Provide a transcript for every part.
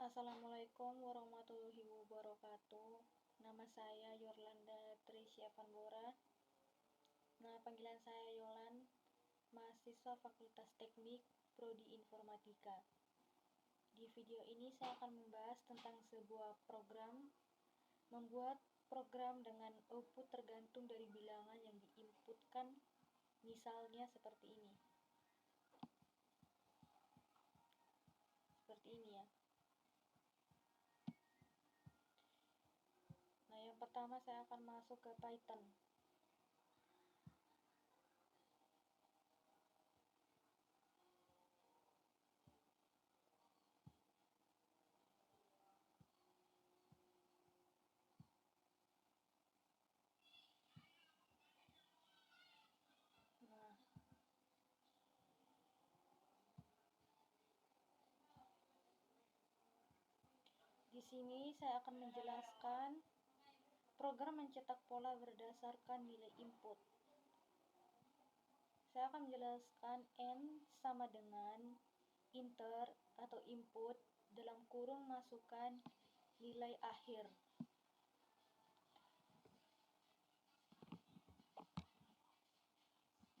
Assalamualaikum warahmatullahi wabarakatuh. Nama saya Yorlanda Trisya Vanbora. Nah, panggilan saya Yolan, mahasiswa Fakultas Teknik, Prodi Informatika. Di video ini saya akan membahas tentang sebuah program, membuat program dengan output tergantung dari bilangan yang diinputkan, misalnya seperti ini. Seperti ini ya. Nah, yang pertama saya akan masuk ke Python. Nah, di sini saya akan menjelaskan program mencetak pola berdasarkan nilai input. Saya akan menjelaskan N sama dengan enter atau input dalam kurung masukkan nilai akhir.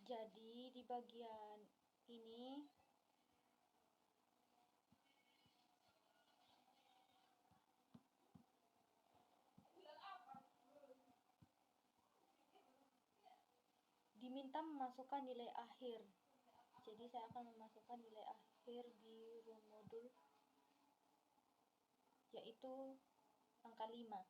Jadi di bagian ini diminta memasukkan nilai akhir. Jadi saya akan memasukkan nilai akhir di room modul, yaitu angka 5.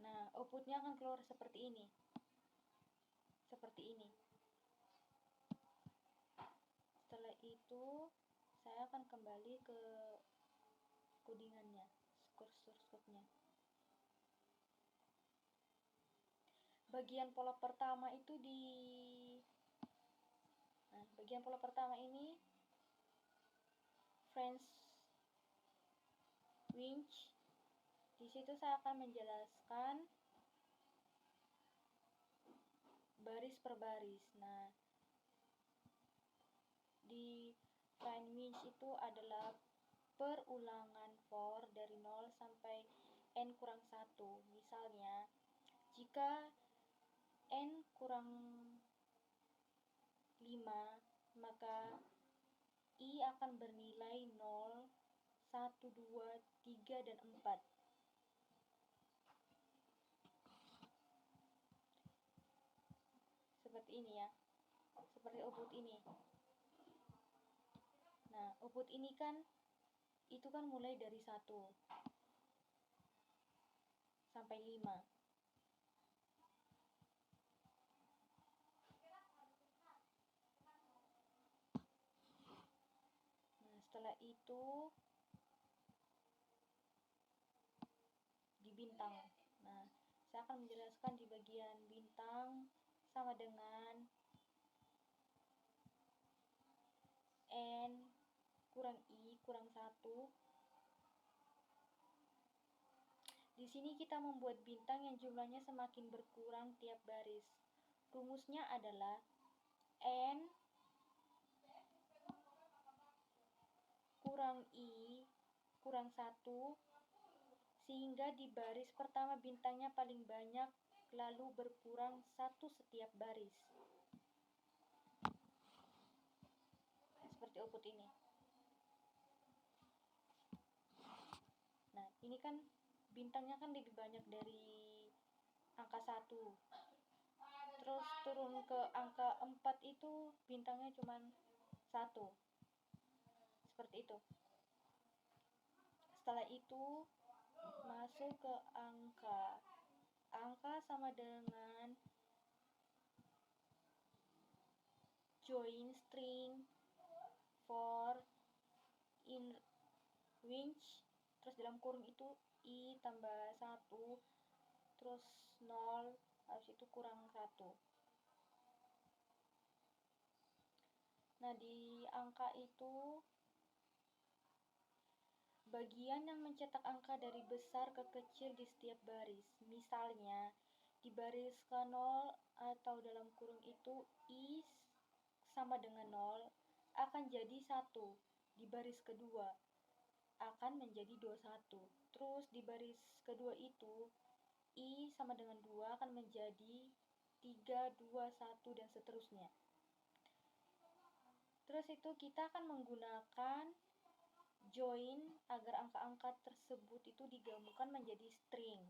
Nah, outputnya akan keluar seperti ini. Setelah itu saya akan kembali ke codingannya, source-nya. Bagian pola pertama itu bagian pola pertama ini French winch. Di situ saya akan menjelaskan baris per baris. Nah, di French winch itu adalah perulangan for dari 0 sampai n kurang 1. Misalnya, jika n kurang 5, maka I akan bernilai 0, 1, 2, 3, dan 4. Seperti ini ya. Seperti output ini. Nah, output ini kan itu kan mulai dari 1 sampai 5. Nah, setelah itu di bintang. Nah, saya akan menjelaskan di bagian bintang sama dengan N kurang I kurang 1. Di sini kita membuat bintang yang jumlahnya semakin berkurang tiap baris. Rumusnya adalah N kurang I kurang 1, sehingga di baris pertama bintangnya paling banyak, lalu berkurang 1 setiap baris. Seperti output ini. Nah, ini kan bintangnya kan lebih banyak dari angka 1. Terus turun ke angka 4 itu bintangnya cuma 1. Seperti itu. Setelah itu masuk ke angka. Angka sama dengan join string for in range, terus dalam kurung itu I tambah 1, terus 0, habis itu kurang 1. Nah, di angka itu bagian yang mencetak angka dari besar ke kecil di setiap baris. Misalnya, di baris ke 0 atau dalam kurung itu I sama dengan 0 akan jadi 1. Di baris kedua akan menjadi 21. Terus di baris kedua itu I sama dengan 2 akan menjadi 3, 2, 1 dan seterusnya. Terus itu kita akan menggunakan join agar angka-angka tersebut itu digabungkan menjadi string.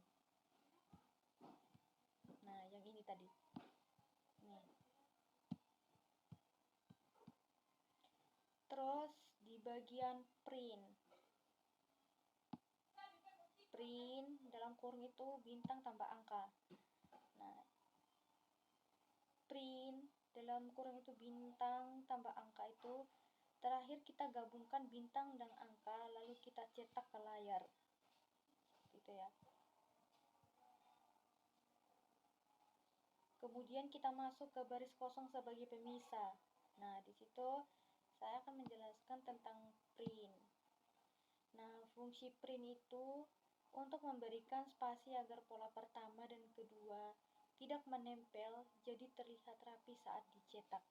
Nah, yang ini tadi. Nih. Terus di bagian print dalam kurung itu bintang tambah angka. Nah, print dalam kurung itu bintang tambah angka itu terakhir kita gabungkan bintang dan angka lalu kita cetak ke layar. Gitu ya. Kemudian kita masuk ke baris kosong sebagai pemisah. Nah, di situ saya akan menjelaskan tentang print. Nah, fungsi print itu untuk memberikan spasi agar pola pertama dan kedua tidak menempel, jadi terlihat rapi saat dicetak.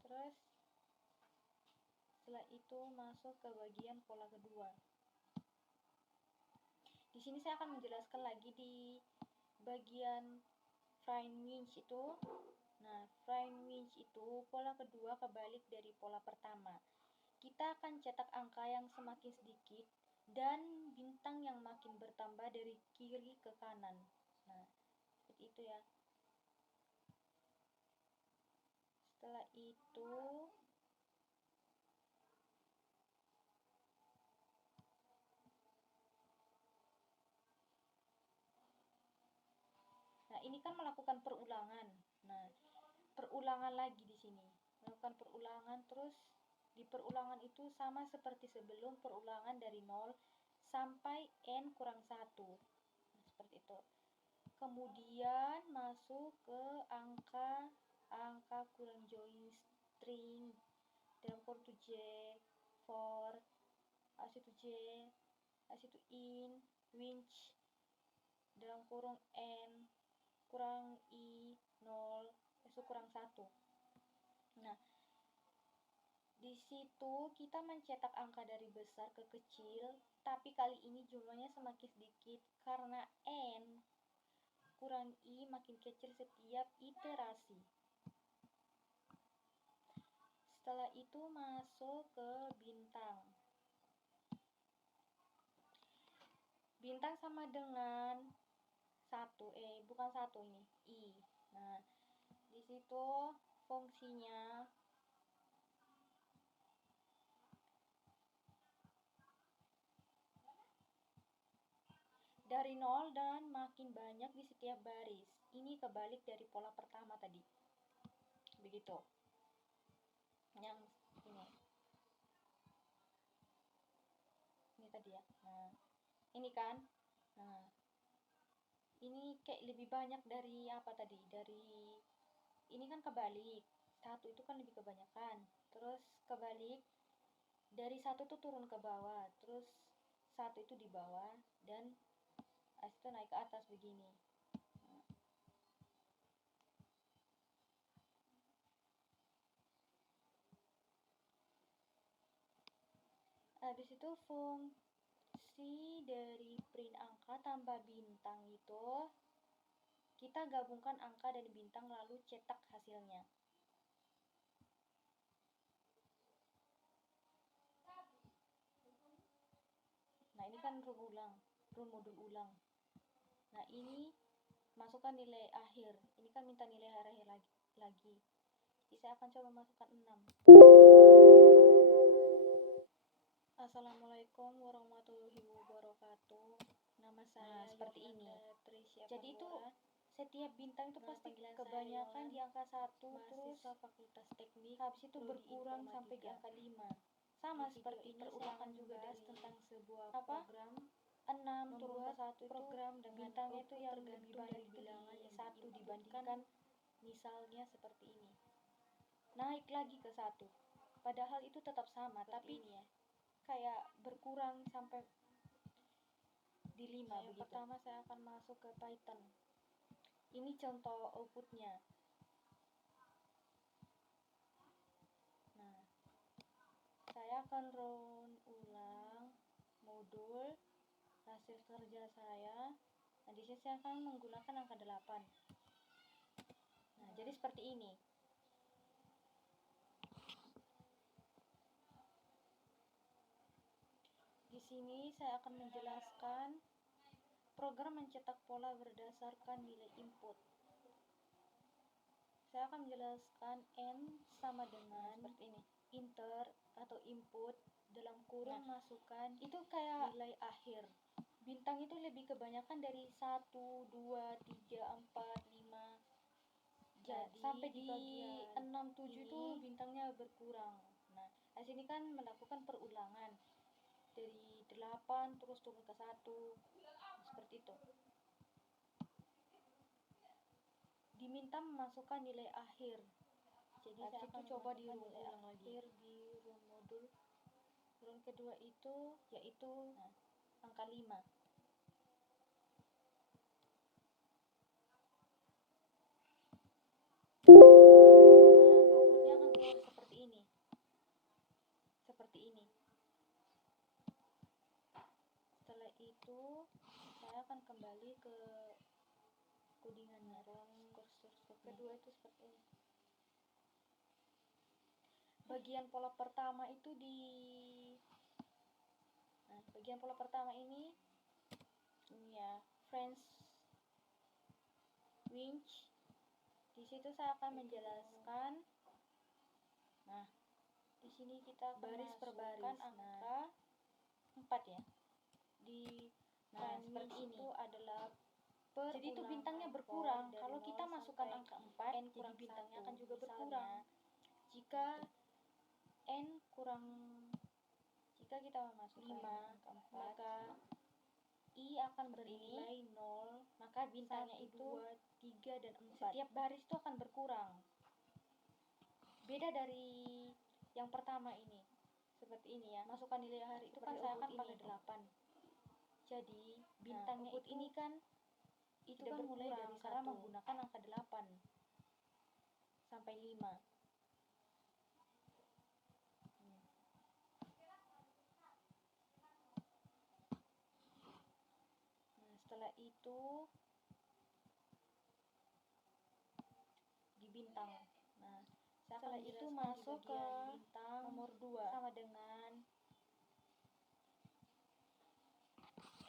Terus, setelah itu masuk ke bagian pola kedua. Di sini saya akan menjelaskan lagi di bagian frame winch itu. Nah, frame winch itu pola kedua kebalik dari pola pertama. Kita akan cetak angka yang semakin sedikit dan bintang yang makin bertambah dari kiri ke kanan. Nah, seperti itu ya. Setelah itu nah, ini kan melakukan perulangan. Nah, perulangan lagi di sini. Melakukan perulangan terus di perulangan itu sama seperti sebelum, perulangan dari 0 sampai n kurang 1. Nah, seperti itu. Kemudian masuk ke angka kurang join string dalam kurung itu J, for, A1 J, A1 in, winch dalam kurung n kurang I 0, itu kurang 1. Nah, di situ kita mencetak angka dari besar ke kecil, tapi kali ini jumlahnya semakin sedikit karena n kurang I makin kecil setiap iterasi. Setelah itu masuk ke bintang. Bintang sama dengan 1, bukan 1 ini, I. Nah, di situ fungsinya dari 0 dan makin banyak di setiap baris. Ini kebalik dari pola pertama tadi. Begitu. Yang ini. Ini tadi ya. Nah, ini kan. Nah, ini kayak lebih banyak dari apa tadi? Dari ini kan kebalik. 1 itu kan lebih kebanyakan. Terus kebalik dari 1 tuh turun ke bawah. Terus 1 itu di bawah dan itu naik ke atas begini. Habis itu fungsi dari print angka tambah bintang itu kita gabungkan angka dan bintang lalu cetak hasilnya. Nah, ini kan run modul ulang. Nah, ini masukkan nilai akhir. Ini kan minta nilai akhir lagi. Jadi saya akan coba masukkan 6. Assalamualaikum warahmatullahi wabarakatuh. Nama saya seperti ini. Jadi itu setiap bintang itu pasti kebanyakan di angka 1, terus Fakultas Teknik, habis itu berkurang sampai di angka 5. Sama seperti perulangan juga tentang sebuah program 6 turun ke 1 program dengan bintangnya itu yang lebih banyak bilangan yang 1 dibandingkan misalnya seperti ini. Naik lagi ke 1. Padahal itu tetap sama, tapi ini ya kayak berkurang sampai di 5 begitu. Pertama saya akan masuk ke Python. Ini contoh outputnya. saya akan run ulang modul hasil kerja saya. Nah, di sini saya akan menggunakan angka 8. Nah, jadi seperti ini. Di sini saya akan menjelaskan program mencetak pola berdasarkan nilai input. Saya akan menjelaskan N sama dengan seperti ini. Enter atau input dalam kurung masukkan itu kayak nilai akhir. Bintang itu lebih kebanyakan dari 1, 2, 3, 4, 5. Jadi sampai di 6, 7 itu bintangnya berkurang. Nah, di sini kan melakukan perulangan dari 8 terus turun ke 1. Seperti itu. Diminta memasukkan nilai akhir. Jadi saya akan coba di run ulang lagi di run modul. Run kedua itu yaitu angka 5. Nah, outputnya akan keluar seperti ini. Seperti ini. Setelah itu saya akan kembali ke codingannya. Kursor kedua itu seperti ini. Bagian pola pertama itu bagian pola pertama ini ya, French winch. Di situ saya akan menjelaskan. Nah, di sini kita baris per baris angka 4 ya. Di seperti ini itu adalah jadi itu bintangnya berkurang. Kalau kita masukkan angka 4, jadi bintangnya akan juga berkurang. Jika kita memasukkan 5, maka I akan bernilai 0, maka bintangnya 1, itu 2, 3, dan 4. Setiap baris itu akan berkurang. Beda dari yang pertama ini. Seperti ini ya. Masukkan nilai akhir itu kan saya akan pakai 8. Jadi bintangnya itu ini kan itu kan mulai dari cara menggunakan angka 8 sampai 5. Setelah itu di bintang. Nah, setelah itu masuk ke bintang nomor 2 sama dengan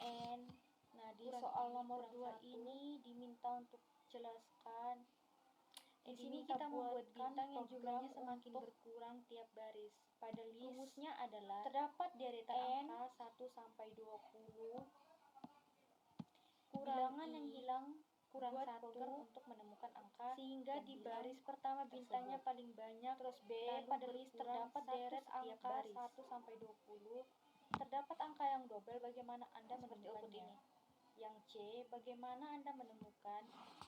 N. Nah, di soal nomor 2 ini diminta untuk jelaskan. Di sini kita membuat bintang yang jumlahnya semakin berkurang tiap baris. Pada list rumusnya adalah terdapat deretan angka 1 sampai 20. Bilangan yang hilang kurang 1 untuk menemukan angka sehingga di baris pertama bintangnya paling banyak. Terus B, pada list terdapat deret angka 1 sampai 20. Terdapat angka yang double, bagaimana Anda menemukannya? Yang C, bagaimana Anda menemukan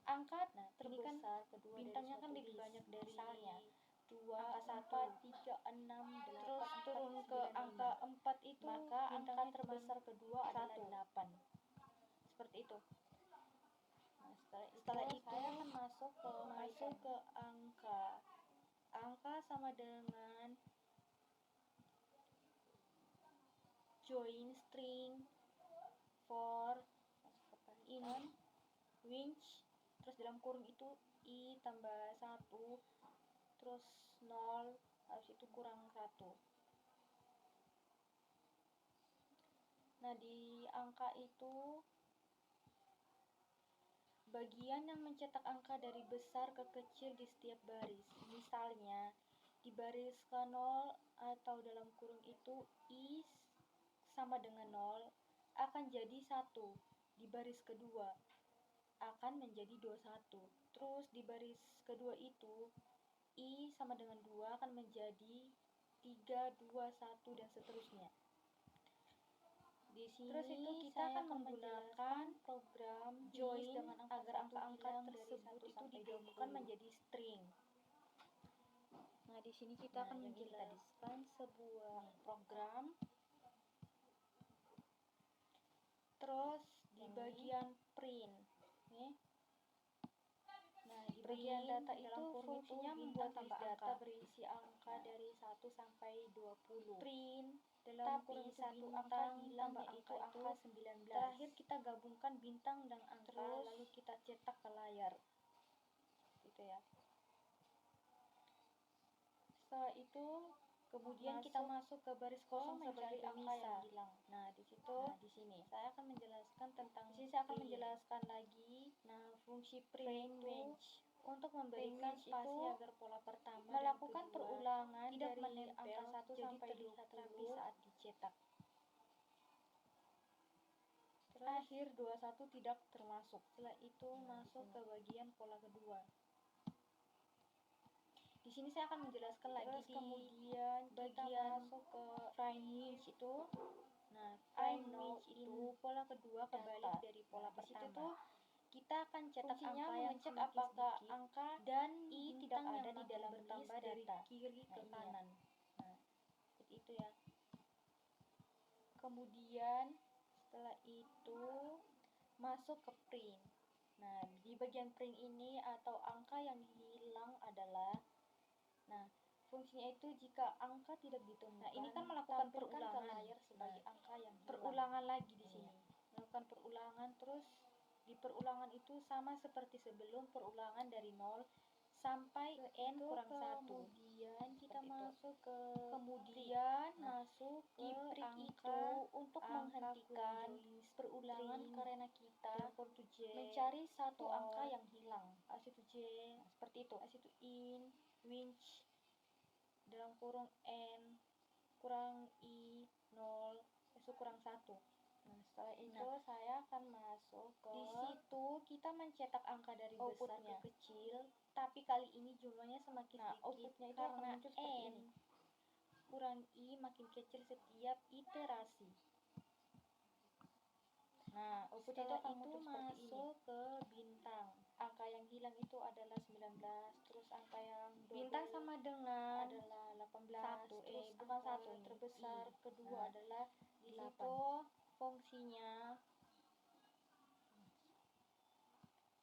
angka terbesar kedua bintangnya kan lebih banyak dari misalnya 2, angka 4, 3, 6, 8, terus turun ke angka 4 itu maka angka terbesar kedua adalah 8. Seperti itu. Nah, setelah itu saya akan masuk ke angka sama dengan join string for in winch, terus dalam kurung itu I tambah 1, terus 0, habis itu kurang 1. Nah, di angka itu bagian yang mencetak angka dari besar ke kecil di setiap baris. Misalnya di baris ke 0 atau dalam kurung itu I sama dengan 0 akan jadi 1. Di baris kedua akan menjadi 21. Terus di baris kedua itu I sama dengan 2 akan menjadi 3, 2, 1, dan seterusnya. Di sini terus itu kita akan menggunakan program join dengan agar angka-angka tersebut itu digabungkan menjadi string. Nah, di sini kita akan menjelaskan sebuah program. Terus di bagian print, nah di bagian data itu fungsinya membuat tambah data angka. berisi angka dari 1 sampai 20. Print Tapi satu angka hilang, yaitu angka 19. Terakhir kita gabungkan bintang dan angka, lalu kita cetak ke layar. Gitu ya. Setelah itu kemudian kita masuk ke baris kosong sebagai angka yang hilang. Nah, di sini saya akan menjelaskan tentang menjelaskan lagi. Nah, fungsi print itu untuk memberikan spasi agar pola pertama melakukan dan kedua perulangan tidak dari menempel, angka 1 jadi sampai terlihat 20 rapi saat dicetak. Terakhir 21 tidak termasuk. Setelah itu masuk ke bagian pola kedua. Di sini saya akan menjelaskan lagi. Kemudian bagian masuk ke prime range itu. Nah, prime range itu pola kedua kebalik dari pola pertama. Di situ tuh kita akan cetak fungsinya angka yang mengecek semakin apakah sedikit angka dan i tidak yang ada di makin dalam bertambah list dari data. kiri ke kanan. Nah, seperti itu ya. Kemudian setelah itu masuk ke print. Nah, di bagian print ini atau angka yang hilang adalah, nah, fungsinya itu jika angka tidak ditemukan. Nah, ini kan melakukan perulangan ke layar sebagai angka yang hilang. Perulangan lagi di sini. Melakukan perulangan, terus di perulangan itu sama seperti sebelum, perulangan dari 0 sampai n kurang 1. Kemudian kita masuk ke masuk di ke print angka itu untuk angka menghentikan Kurzweil perulangan string karena kita J mencari satu for angka yang hilang. A1 J Seperti itu. A1 in Winch dalam kurung n kurang i 0 itu kurang 1. Nah, setelah itu saya akan masuk ke di situ kita mencetak angka dari besar ke kecil, tapi kali ini jumlahnya semakin sedikit. outputnya itu karena akan muncul seperti n ini. kurang i makin kecil setiap iterasi. Nah, Outputnya setelah itu akan itu muncul seperti ini. masuk ke bintang. Angka yang hilang itu adalah 19, terus angka yang Bintang sama dengan adalah 18, terus bukan angka 1 ini, terbesar I. kedua adalah 8. Di situ Fungsinya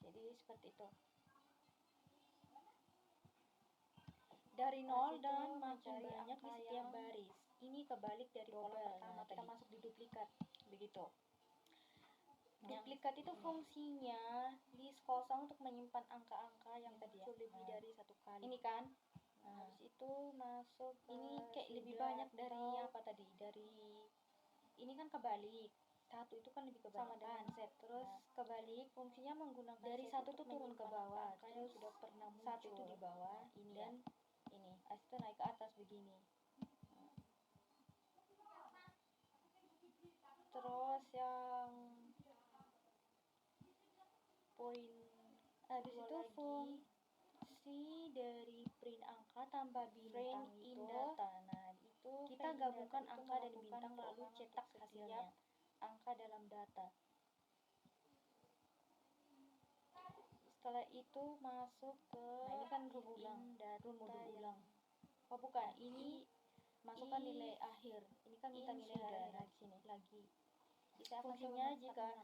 jadi seperti itu. Dari 0 dan makin banyak di setiap baris. Ini kebalik dari pola pertama. Nah, kita masuk di duplikat. Begitu. Duplikat itu fungsinya list kosong untuk menyimpan angka-angka yang muncul lebih dari satu kali. Ini kan. Nah, habis itu masuk ke Ini kayak lebih sudah banyak dari apa tadi? Dari ini kan kebalik. Satu itu kan lebih kebanyakan. Sama dengan set. Terus kebalik fungsinya menggunakan dari set satu untuk tuh turun ke menyimpan bawah. angka yang sudah pernah muncul. Satu itu di bawah, ini dan ini. Habis itu naik ke atas begini. Terus yang poin habis itu fungsi dari print angka tambah bintang itu data. Nah, itu kita gabungkan angka dan bintang lalu cetak hasilnya angka dalam data. Setelah itu masuk ke ini kan rumus ulang. Oh bukan, ini masukkan nilai akhir. Ini kan minta nilai akhir lagi. Fungsinya jika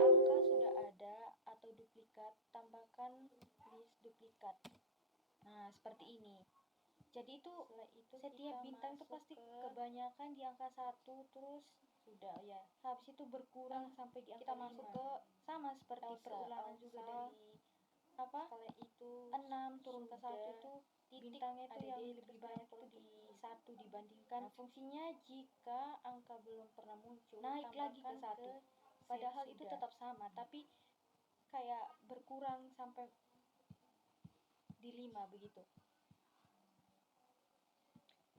angka sudah ada atau duplikat, tambahkan list duplikat. Nah, seperti ini. Jadi itu setiap bintang itu pasti kebanyakan di angka 1, terus sudah ya. Habis itu berkurang sampai di angka 5. Masuk ke sama seperti perulangan juga dari setelah itu 6 turun ke 1 itu bintangnya itu yang lebih banyak itu di 1 dibandingkan. Nah, fungsinya jika angka belum pernah muncul, naik lagi ke 1. Padahal itu tetap sama, tapi kayak berkurang sampai di 5 begitu.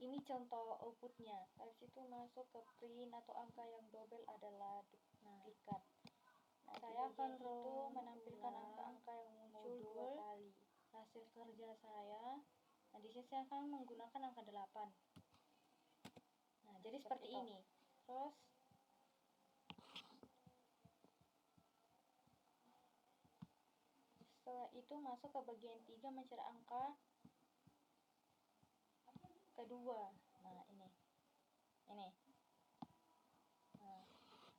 Ini contoh outputnya. Habis itu masuk ke print atau angka yang double adalah duplikat. Nah, saya akan menampilkan angka-angka yang muncul 2 kali. Hasil kerja saya. Nah, di sini saya akan menggunakan angka 8. Nah, jadi seperti ini. Terus setelah itu masuk ke bagian 3 mencari angka kedua. Nah, ini.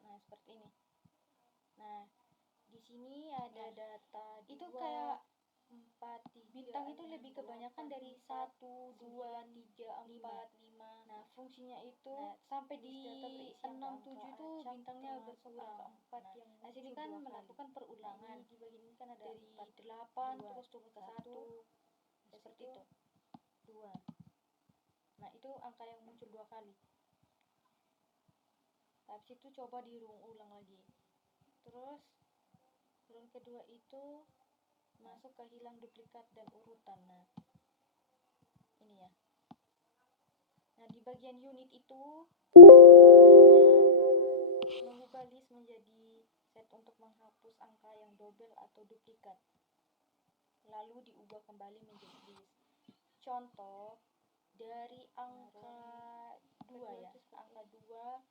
Nah, seperti ini. Nah, di sini ada data itu kayak lebih kebanyakan dari 1, 2, 3, 4, 5. Nah, fungsinya itu sampai di 6, 7 itu bintangnya berkurang. Nah, sini kan melakukan perulangan. Dibagi ini kan ada dari 8 terus turun ke 1. Seperti itu. 2. Nah, itu angka yang muncul 2 kali. Habis itu coba diulang lagi. Terus turun kedua itu masuk ke hilang duplikat dan urutan. Nah, ini ya. Nah, di bagian unit itu fungsinya mengubah list menjadi set untuk menghapus angka yang double atau duplikat, lalu diubah kembali menjadi list. Contoh dari angka 2 ya, angka 2,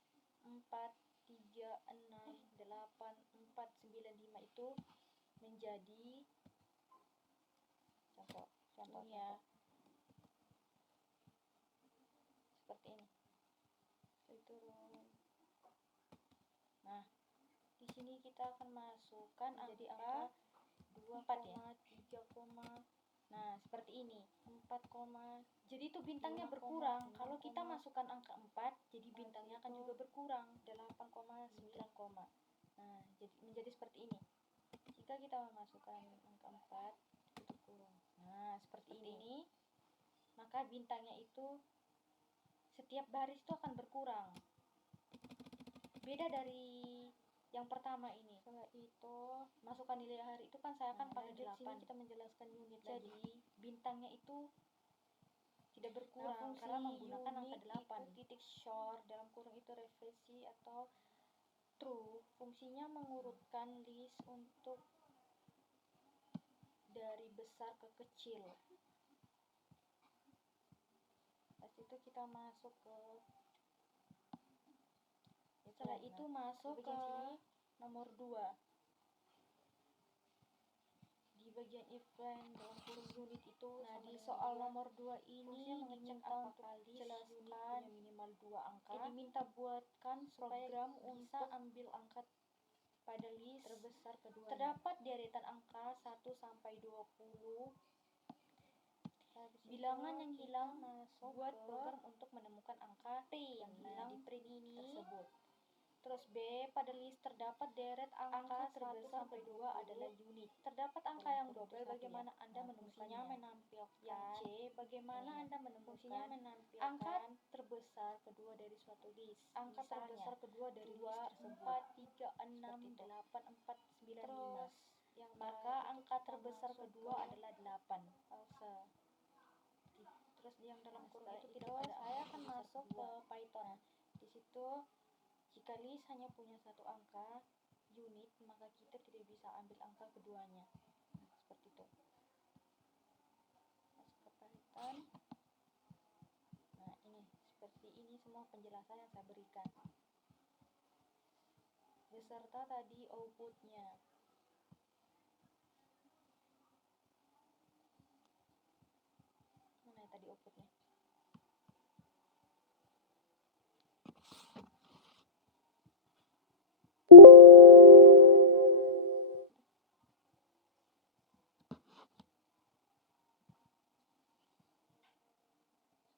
4, 3, 6, 8, 4, 9, 5 itu menjadi contoh ya, seperti ini. Turun. Nah, di sini kita akan masukkan jadi angka 4 ya. 3, nah, seperti ini. 4, jadi itu bintangnya berkurang. Kalau kita masukkan angka 4, jadi bintangnya akan juga berkurang. 8, 9. Nah, menjadi seperti ini. Jika kita memasukkan angka 4, itu kurang. Nah, seperti ini. Maka bintangnya itu setiap baris itu akan berkurang. Beda dari yang pertama ini. Setelah itu masukkan nilai hari itu kan saya akan pakai 8. Sini kita menjelaskan unit. Jadi bintangnya itu tidak berkurang karena menggunakan angka 8. Titik short dalam kurung itu reversi atau true. Fungsinya mengurutkan list untuk dari besar ke kecil. Pas itu kita masuk ke setelah itu masuk ke nomor 2. Di bagian event dalam kurung unit itu, nah di soal nomor 2 ini diminta untuk jelaskan minimal 2 angka. Diminta buatkan program untuk ambil angka pada list terbesar kedua. Terdapat deretan angka 1 sampai 20. Bilangan yang hilang buat program untuk menemukan angka yang hilang di print ini tersebut. Terus B, pada list terdapat deret angka 1 sampai 2 adalah unit. Terdapat angka yang double, bagaimana Anda menemukannya? Menampilkan. Yang C, bagaimana Anda menemukannya? Menampilkan angka terbesar kedua dari suatu list. Angka terbesar kedua dari list tersebut 4, 3, 6, 8, 4, 9, 5. Maka angka terbesar kedua adalah 8. Terus yang dalam kurung itu tidak ada. Saya akan masuk ke Python. Di situ jika list hanya punya satu angka unit, maka kita tidak bisa ambil angka keduanya. Nah, seperti itu. Masuk ke Python. Nah, ini seperti ini semua penjelasan yang saya berikan. Beserta tadi outputnya. Mana ya tadi outputnya?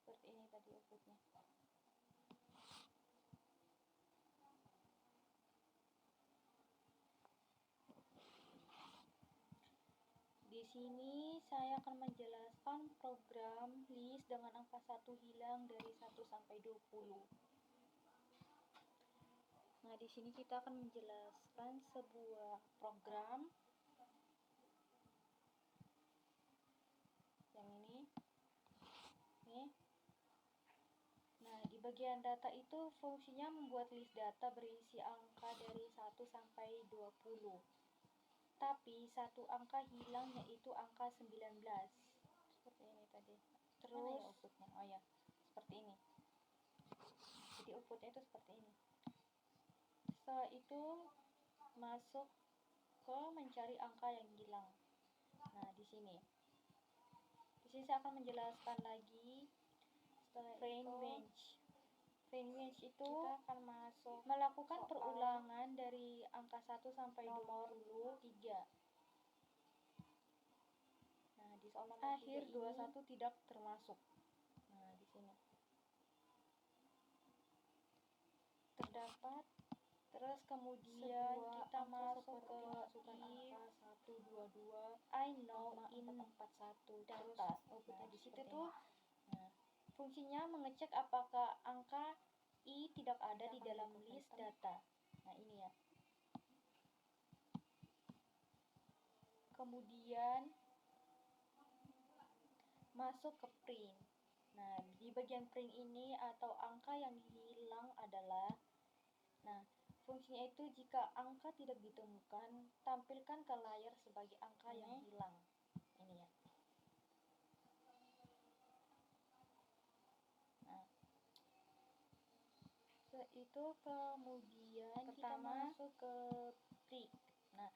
Seperti ini tadi outputnya. Di sini saya akan menjelaskan program list dengan angka 1 hilang dari 1 sampai 20. Nah, di sini kita akan menjelaskan sebuah program yang ini. Nah, di bagian data itu fungsinya membuat list data berisi angka dari 1 sampai 20. Tapi satu angka hilang, yaitu angka 19. Seperti ini tadi. Terus ya outputnya? Oh ya, seperti ini. Jadi outputnya itu seperti ini. Setelah itu masuk ke mencari angka yang hilang. Nah, di sini. Di sini saya akan menjelaskan lagi frame range. Frame range itu kita akan masuk melakukan perulangan dari angka 1 sampai nomor 23. Nah, di akhir 21 tidak termasuk. Nah, di sini terdapat. Terus kemudian kita masuk ke if 122 I know in 441 data. Nah, Di situ tuh fungsinya mengecek apakah angka i tidak ada di dalam list data. Nah, ini ya. Kemudian masuk ke print. Nah, di bagian print ini atau angka yang hilang adalah, fungsinya itu jika angka tidak ditemukan, tampilkan ke layar sebagai angka yang hilang. Ini ya. Nah, itu kemudian kita masuk ke break. Nah,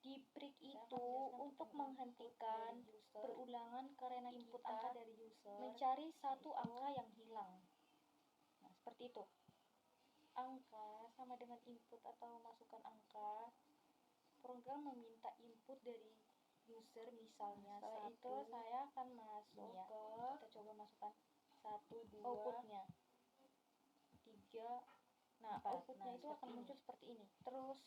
di break itu untuk menghentikan perulangan karena input angka dari user mencari satu angka yang hilang. Nah, seperti itu. Angka sama dengan input atau masukan angka. Program meminta input dari user, misalnya setelah itu saya akan masuk ya, ke kita coba masukkan 1, 2 outputnya 3. Nah, outputnya itu akan muncul seperti ini. Terus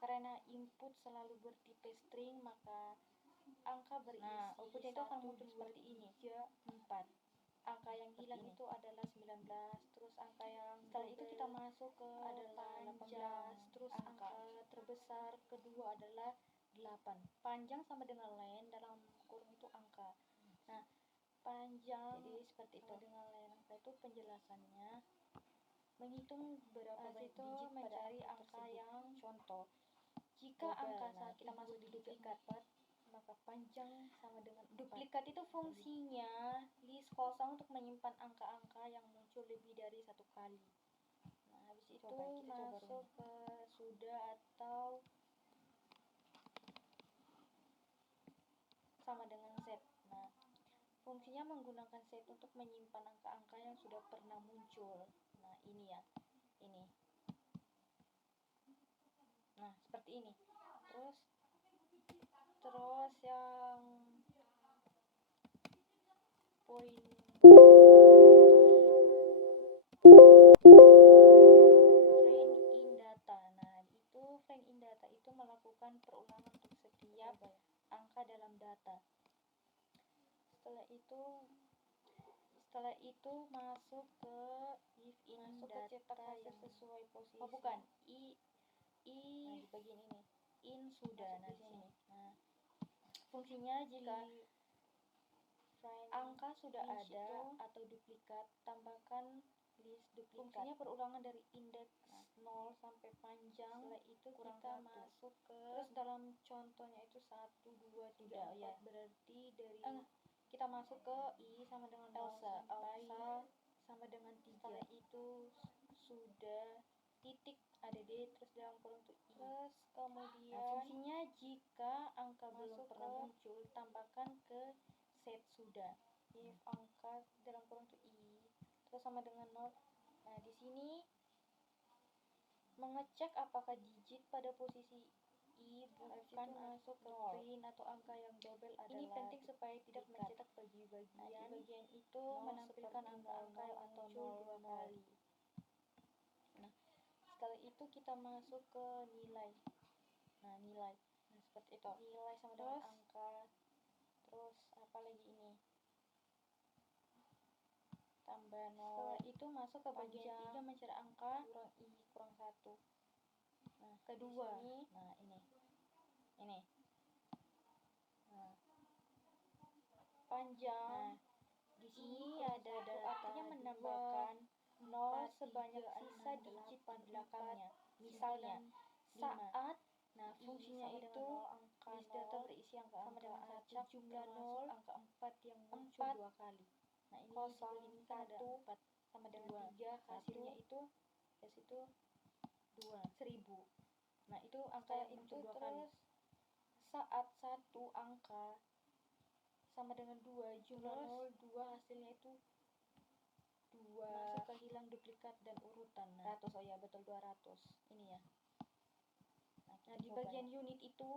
karena input selalu bertipe string, maka angka berisi outputnya itu akan muncul seperti ini. 4. Angka yang hilang itu adalah 19. Terus angka yang setelah itu kita masuk ke adalah 18. Terus angka terbesar kedua adalah 8. Panjang sama dengan len, dalam kurung itu angka. Nah, panjang jadi seperti itu dengan len angka itu penjelasannya menghitung berapa banyak digit mencari angka yang contoh. Jika angka saat kita masuk di duplikat, maka panjang sama dengan 4. Duplikat itu fungsinya list kosong untuk menyimpan angka-angka yang muncul lebih dari satu kali. Nah, habis itu masuk ke sudah atau sama dengan set. Nah, fungsinya menggunakan set untuk menyimpan angka-angka yang sudah pernah muncul. Nah, ini ya. Ini. Nah, seperti ini. Terus yang poin kedua lagi, frame in data. Nah, itu frame in data itu melakukan perulangan untuk setiap angka dalam data. Setelah itu masuk ke if in data cetak hasil sesuai posisi. Oh, bukan. Nah, di bagian ini in sudah. Nah, di sini. Nah, fungsinya jika angka sudah ada atau duplikat, tambahkan list duplikat. Fungsinya perulangan dari indeks 0 sampai panjang. Setelah itu kita masuk ke, terus dalam contohnya itu 1, 2, 3, 4 ya. Berarti dari kita masuk ke i sama dengan Elsa sama dengan 3. Setelah itu sudah titik ada D, terus dalam kurung itu i. Terus kemudian fungsinya jika angka belum pernah muncul, tambahkan ke set sudah. If angka dalam kurung itu i terus sama dengan 0. Nah, di sini mengecek apakah digit pada posisi i bukan masuk ke print atau angka yang double adalah. Ini penting supaya tidak mencetak bagi-bagian. Nah, di bagian itu menampilkan angka-angka yang muncul 2 kali. Nah, setelah itu kita masuk ke nilai. Nah, nilai. Nah, seperti itu. Nilai sama dengan angka. Terus apa lagi ini? Tambah 0. Setelah itu masuk ke bagian 3 mencari angka kurang i kurang 1. Nah, kedua. Nah, ini. Nah, panjang. Nah, di sini ada artinya menambahkan 0 sebanyak sisa digit di belakangnya. Misalnya saat fungsinya itu list data berisi angka-angka dengan acak jumlah 0 angka 4 yang muncul 2 kali. Nah, ini di kan ada 4 sama dengan 3, hasilnya itu 1000. Nah, itu angka yang muncul 2 kali. Saat satu angka sama dengan 2, jumlah 0, 2, hasilnya itu 2. Masuk ke hilang duplikat dan urutan. Nah, 100, oh ya betul 200. Ini ya. Nah, di bagian unit itu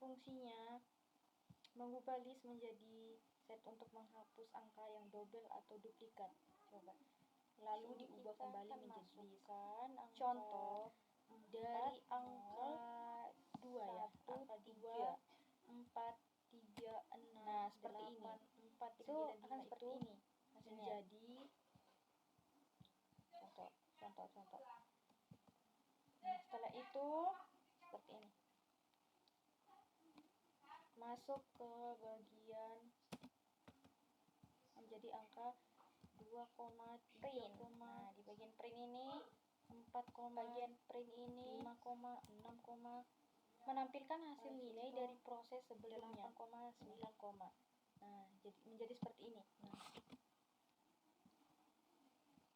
fungsinya Mengubah list menjadi set untuk menghapus angka yang double atau duplikat. Coba. Lalu diubah kembali menjadi list. Contoh dari angka 2 ya. Angka 2, 4, 3, 6. Nah, seperti 8, ini. 4, 3, 9, 5 akan seperti ini. Menjadi contoh. Nah, setelah itu seperti ini. Masuk ke bagian menjadi angka 2, print. Nah, di bagian print ini 4, bagian print ini 5, 6, menampilkan hasil nilai dari proses sebelumnya 8,9. Nah, jadi menjadi seperti ini.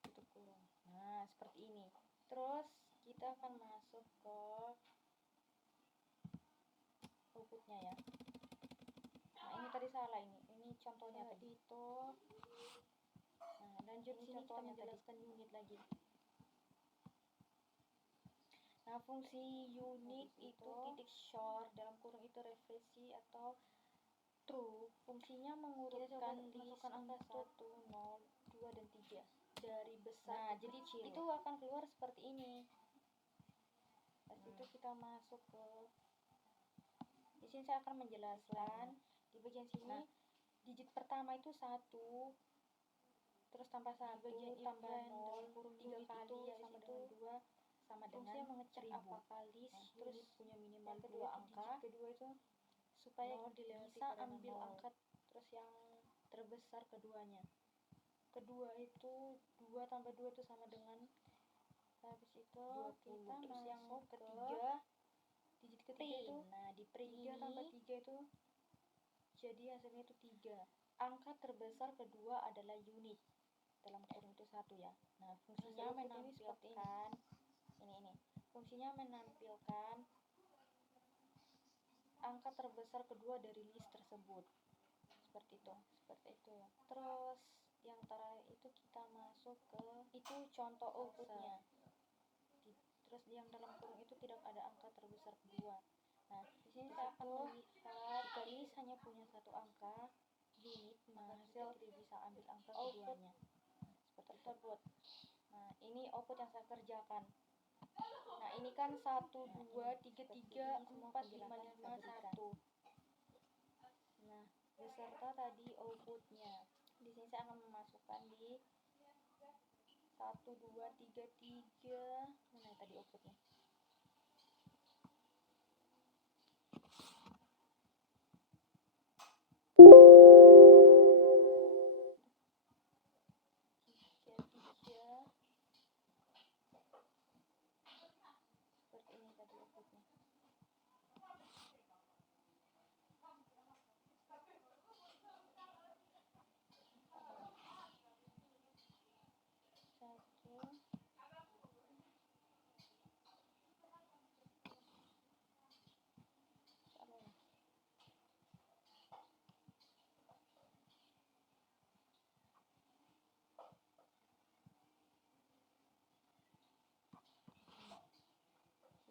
Tutup kurung. Nah, seperti ini. Terus kita akan masuk ke outputnya ya. Nah, ini tadi salah ini contohnya tadi itu. Nah, lanjut sini kita menjelaskan unit lagi. Nah, fungsi unit itu titik short dalam kurung itu referensi atau true. Fungsinya mengurutkan list angka 1, 0, 2 dan 3 dari besar ke jadi kecil. Itu akan keluar seperti ini. Pas itu kita masuk ke di sini saya akan menjelaskan di bagian sini. Digit pertama itu 1, terus tambah 1, tambah 0, kurung 3 kali ya sama dengan 2 sama dengan mengecek apakah list terus punya minimal 2 angka. Kedua itu supaya bisa ambil angka terus yang terbesar keduanya. Kedua itu 2 tambah 2 itu sama dengan, habis itu 20. Kita terus yang ketiga, digit ketiga itu, nah di print 3 tambah 3 itu jadi hasilnya itu 3. Angka terbesar kedua adalah unit dalam kurung itu 1 ya. Nah, fungsinya menampilkan ini fungsinya menampilkan angka terbesar kedua dari list tersebut. Seperti itu ya. Terus yang terakhir itu kita masuk ke itu contoh outputnya. Terus yang dalam kurung itu tidak ada angka terbesar kedua. Nah, di sini saya akan melihat jika list hanya punya 1 angka unit, maka hasil tidak bisa ambil angka keduanya. Seperti tersebut. Nah, ini output yang saya kerjakan. Nah, ini kan 1, 2, 3, 3, 4, 5, 5, 1. Nah, beserta tadi outputnya. Di sini saya akan memasukkan di 1, 2, 3, 3. Mana tadi outputnya? Seperti ini tadi outputnya.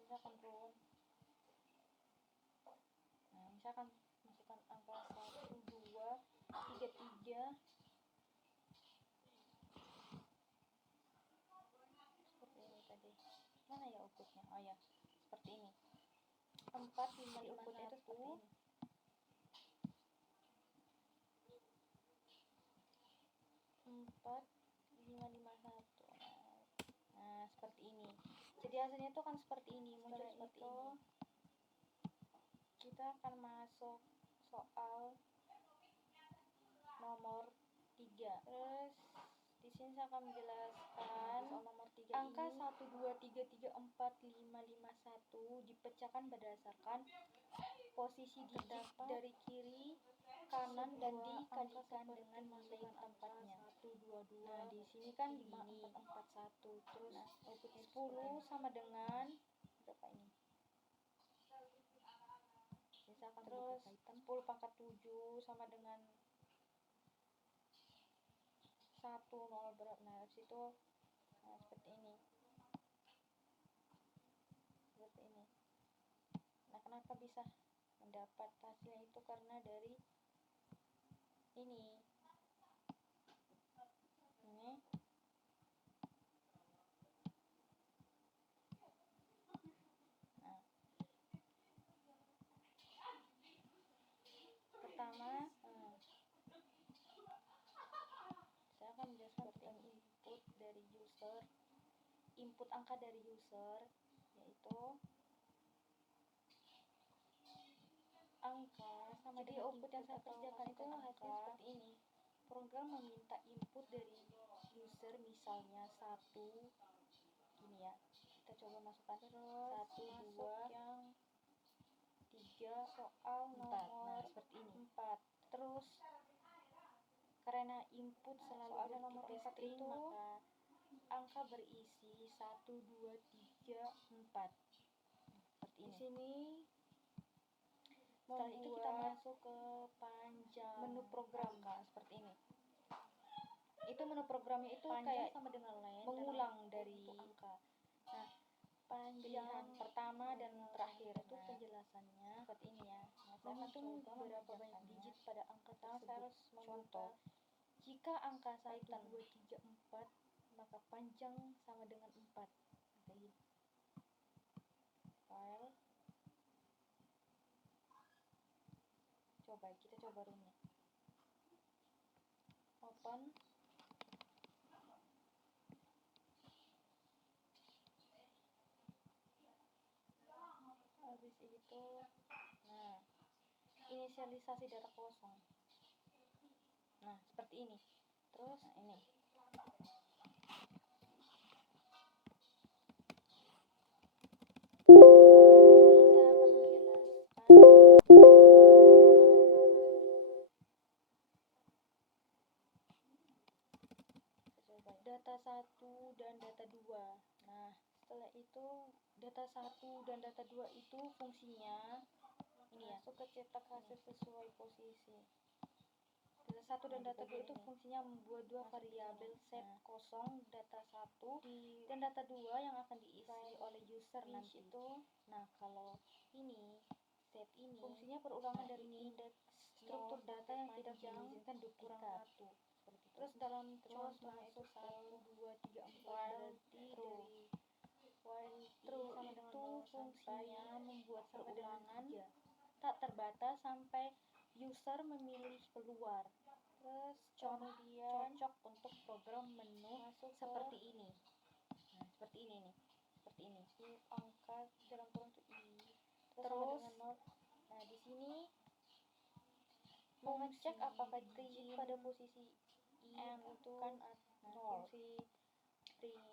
Misalkan turun. Nah, misalkan masukkan angka 1, 2, 3, 3. Seperti ini tadi. Mana ya outputnya? Oh ya, seperti ini. 4, 5, 5, 1. Itu seperti ini. 4, 5, 5, 1. Nah, seperti ini. Jadi hasilnya itu kan seperti ini, muncul seperti ini. Kita akan masuk soal nomor 3. Terus di sini saya akan menjelaskan soal nomor 3 angka ini. 1, 2, 3, 3, 4, 5, 5, 1 dipecahkan berdasarkan posisi digit dari kiri, kanan dan dikalikan dengan nilai tempatnya. 1, 2, 2. Nah, di sini kan 5, 4, 4, 1. Terus nah, 10 sama dengan berapa ini? Misalkan terus 10 pangkat 7 sama dengan 1, 0 berat. Nah, habis itu nah, seperti ini. Nah, kenapa bisa mendapat hasilnya itu karena dari ini. Nah, pertama saya akan menjelaskan tentang input dari user, input angka dari user, yaitu angka sama jadi output yang saya kerjakan itu hasilnya seperti ini. Program meminta input dari user, misalnya 1, gini ya, kita coba masukkan terus 1, 2, yang 3, soal 4. Nah, seperti ini 4. Terus karena input selalu ada nomor 4 itu, maka angka berisi 1, 2, 3, 4. Seperti ini. Di sini setelah itu kita masuk ke panjang menu program seperti ini. Itu menu programnya itu panjang kayak sama dengan mengulang dari angka. Nah, panjang pertama dan terakhir itu penjelasannya seperti ini ya. Nah, saya menghitung berapa banyak digit pada angka tersebut. Saya harus contoh, jika angka 1, 2, 3, 4, maka panjang sama dengan 4. File, kita coba runnya. Open. Habis itu, nah, inisialisasi data kosong. Nah, seperti ini. Terus, nah, ini. Program ini saya akan menjelaskan data 1 dan data 2. Nah, setelah itu data 1 dan data 2 itu fungsinya ini ya, masuk ke cetak hasil sesuai posisi. Data 1 dan data 2 itu fungsinya membuat dua variabel set kosong data 1 dan data 2 yang akan diisi oleh user nanti itu. Nah, kalau ini set ini fungsinya perulangan dari indeks struktur data yang tidak diizinkan duplikat. Terus dalam contoh itu 1, 2, 3, 4 berarti dari while true itu fungsinya membuat perulangan tak terbatas sampai user memilih keluar. Terus kemudian cocok untuk program menu seperti ini. Nah, seperti ini nih. Seperti ini. Angka dalam kurung itu i. Terus nah, di sini mengecek apakah digit pada posisi n itu kan 0.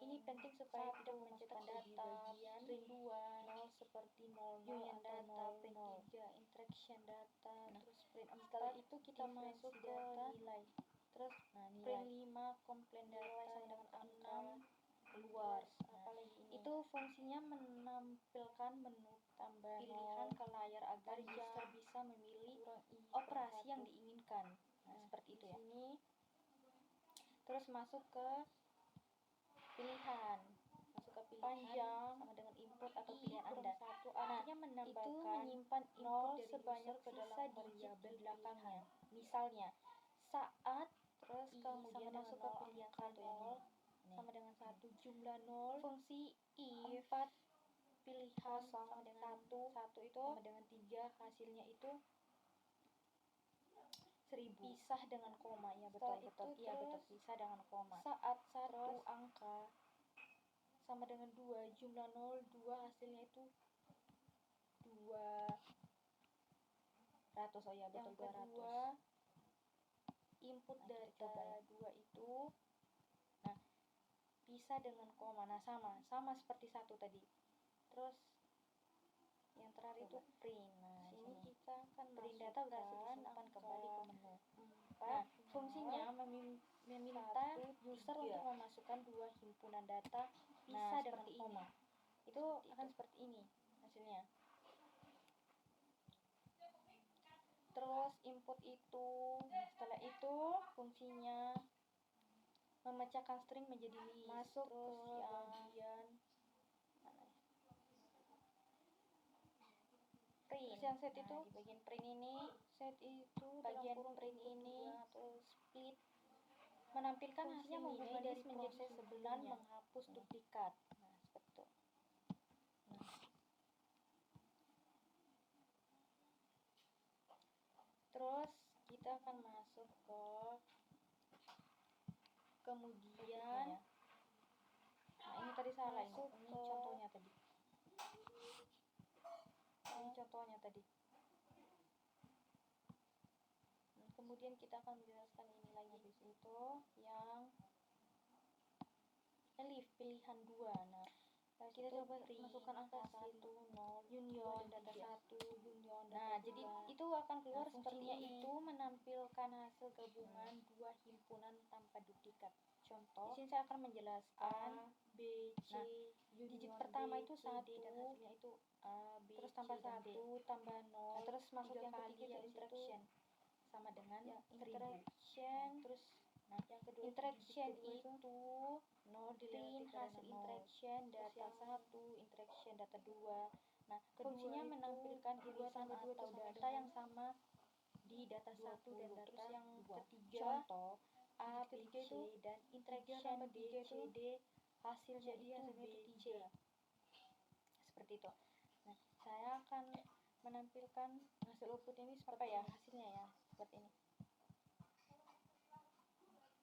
Ini penting supaya tidak memasukkan data print 2 0 seperti 00 union data, print 3 interaction data, terus print 4 setelah itu kita masuk ke nilai. Terus print 5 komplain data sama dengan angka keluar. Itu fungsinya menampilkan menu pilihan ke layar agar user bisa memilih operasi yang diinginkan. Nah, seperti itu ya. Terus masuk ke pilihan, panjang sama dengan input atau pilihan Anda. Artinya menambahkan itu menyimpan input sebanyak ke dalam variabel belakangnya. Misalnya saat, terus kemudian masuk ke pilihan 1 sama dengan 1 jumlah 0, fungsi if 4 pilihan sama dengan 1 itu sama dengan 3, hasilnya itu 1000. Pisah dengan koma, ya betul. Iya betul, pisah dengan koma. Saat 1 angka sama dengan 2 jumlah 0, 2 hasilnya itu 200. Oh ya betul, yang 200. Kedua, input data 2 itu nah pisah dengan koma. Nah, sama seperti 1 tadi. Terus yang terakhir itu print. Nah, sini kita akan print data berhasil disimpan kembali ke menu. Nah, fungsinya meminta user untuk memasukkan 2 himpunan data pisah dengan koma. Itu akan seperti ini hasilnya. Terus input itu, setelah itu fungsinya memecahkan string menjadi list. Masuk ke bagian print. Terus yang set Nah, itu di bagian print ini, set itu bagian dalam kurung print input ini dua atau split menampilkan fungsinya hasil nilai menghubungi dari menjadi proses sebulan sebelumnya, menghapus Nah. duplikat. Nah, seperti itu. Nah, terus kita akan masuk ke kemudian Ya. Nah, ini tadi salah ini. masuk Ini ke contohnya tadi. Ini contohnya tadi. kemudian kita akan menjelaskan ini lagi. Habis itu yang Elif pilihan 2. Nah, kita itu coba print masukkan angka 1, 0, union, dan data 3. 1, union, data Nah, 2. jadi itu akan keluar Nah, seperti fungsinya ini. itu menampilkan hasil gabungan dua himpunan tanpa duplikat. Contoh, Di sini saya akan menjelaskan A, B, C, Nah, union digit pertama B, itu C, D, 1, dan hasilnya itu A, B, terus C, tambah dan 1, D. Tambah 0. Nah, terus masuk 3 yang kali, ketiga itu habis interaction. sama dengan Ya, 1000. interaction. Terus Nah, yang kedua interaction digit kedua itu 0 dilewati print karena hasil 0. interaction Terus data yang 1, interaction data 2. Nah, Kedua fungsinya itu menampilkan 2 irisan tambah 2 atau itu sama data dengan yang sama di data 1 dan 20. data Terus yang 2. ketiga, Contoh, A, B, ketiga C, itu dan 3 interaction tambah B, 3 C, itu D, hasilnya jadi itu hasilnya B, itu C. 3. Seperti itu. Nah, saya akan menampilkan hasil output ini seperti Apa ya ini. hasilnya ya? Seperti ini.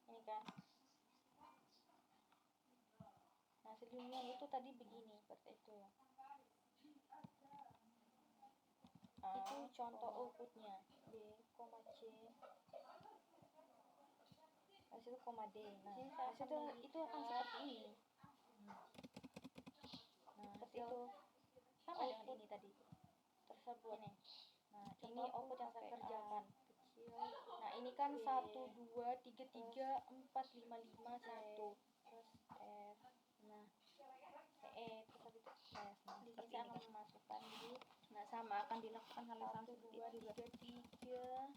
Ini kan. Nah, hasil union itu tadi begini. Seperti itu ya. Itu contoh outputnya. B, C, hasil koma D. Nah, Di sini saya hasil akan itu akan melihat. seperti ini. Nah, Seperti hasil itu. Sama dengan output ini tadi. tersebut. Ini. Nah, Contoh ini aku output yang saya pakai kerjakan. A Kecil. Nah, ini kan B, 1 2 3 3 4 5 5 1. terus F, Nah, terus habis itu S. Nah, di seperti sini saya ini akan kan. memasukkan di Nah, sama akan dilakukan hal yang sama 1 seperti 2 itu juga. 3 3.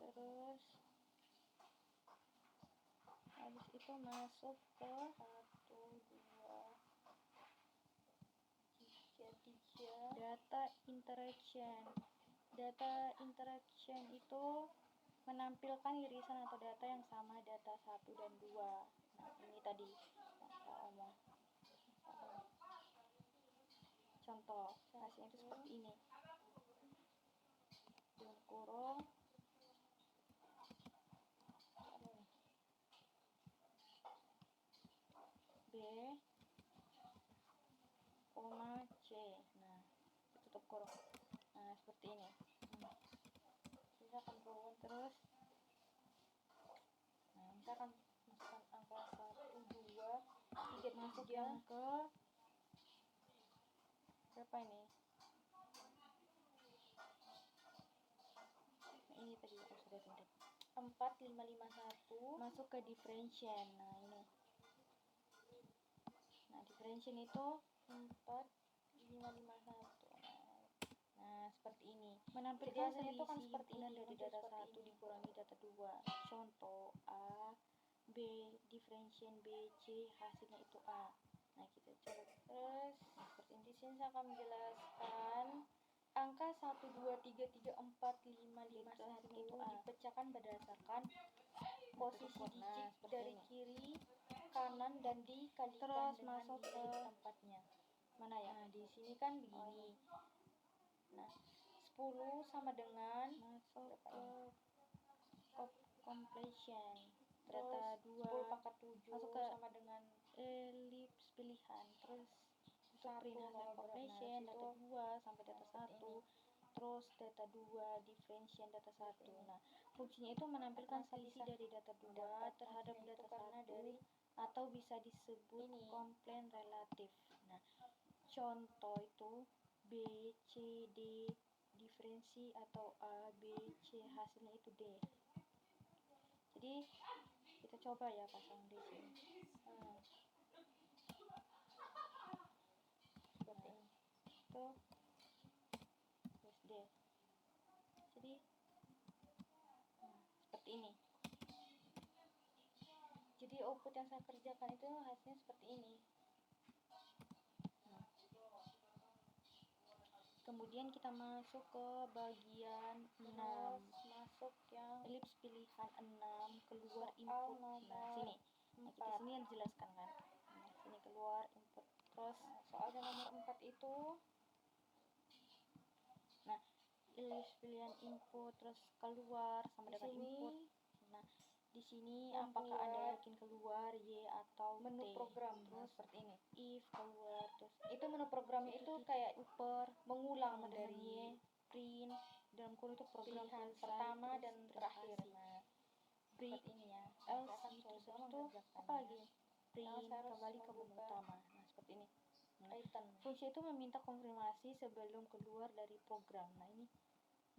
Terus habis itu masuk ke 1 2 3 data interaction. Data interaction itu menampilkan irisan atau data yang sama data 1 dan 2. Nah, ini tadi yang saya omong. Contoh, hasilnya itu seperti ini. Dalam kurung B, koma C. Nah, tutup kurung. Nah, seperti ini. Kita akan turun terus. Nah, kita akan masukkan angka 1 2 3 masuk yang ke berapa ini? Nah, ini tadi sudah bentar. 4 5 5 1 masuk ke differentiation. Nah, ini. Nah, differentiation itu 4 5 5 1. Nah, seperti ini. Menampilkan hasilnya itu kan seperti ini dari data 1 dikurangi data 2. Contoh A, B, differentiation B, C, hasilnya itu A. Nah, kita coba terus. Nah, seperti ini. Di sini saya akan menjelaskan angka 1 2 3 3 4 5 5 1 itu dipecahkan berdasarkan posisi digit dari kiri, kanan, dan dikalikan Terus dengan masuk nilai ke tempatnya. Mana ya? Nah, di sini kan begini. Nah, 10 sama dengan masuk ke completion. Data 2 10 pangkat 7 masuk ke sama dengan elips pilihan. Terus print hasil completion data 2 sampai data 1. Terus data 2 differentiation data 1. Nah, fungsinya itu menampilkan selisih dari data 2 terhadap data 1 atau bisa disebut komplain relatif. Nah, contoh itu B, C, D, diferensi atau A, B, C, hasilnya itu D. Jadi, kita coba ya pasang di sini. Nah, seperti ini. Itu D. Jadi, seperti ini. Jadi, output yang saya kerjakan itu hasilnya seperti ini. kemudian kita masuk ke bagian 6, masuk yang elips pilihan 6, keluar input. Nah sini, kita sini yang dijelaskan kan. Nah, sini keluar input. Terus soalnya nomor 4 itu, nah elips pilihan input terus keluar sama dengan input. Nah di sini apakah Anda yakin keluar Y atau menu T? Program terus seperti ini. If keluar terus itu menu programnya itu kayak upper mengulang dari Y, print dalam kurung itu program pilihan pertama dan terakhir. Nah break ini ya. Else terus itu apa lagi? Print kembali ke menu utama. Nah seperti ini. Fungsi itu meminta konfirmasi sebelum keluar dari program. Nah ini.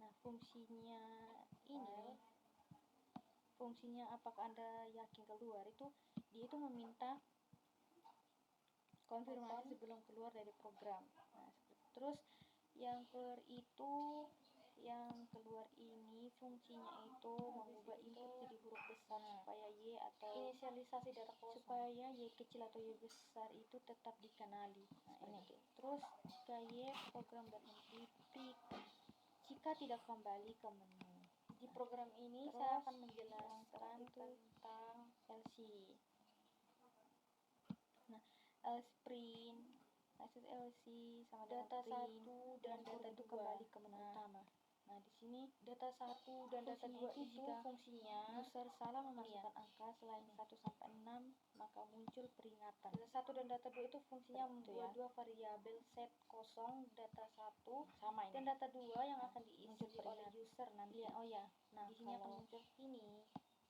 Nah fungsinya ini. Fungsinya apakah Anda yakin keluar itu dia itu meminta konfirmasi sebelum keluar dari program. Nah, terus yang keluar ini fungsinya itu mengubah input jadi huruf besar supaya Y atau inisialisasi data kosong supaya Y kecil atau Y besar itu tetap dikenali. Nah ini. Terus Y program berhenti pick jika tidak kembali ke menu. Di program ini terus, saya akan menjelaskan tentang LC. Nah, else print, maksud LC sama data print, 1 dan data 2 kembali ke menu utama. Nah, di sini data 1 dan data 2 itu fungsinya user salah memasukkan angka selain 1 sampai 6, maka muncul peringatan. Data 1 dan data 2 itu fungsinya membuat dua variabel set kosong data 1 sama ini. Dan data 2 yang akan diisi oleh user nanti. Ya, oh ya. Nah, di sini akan muncul ini,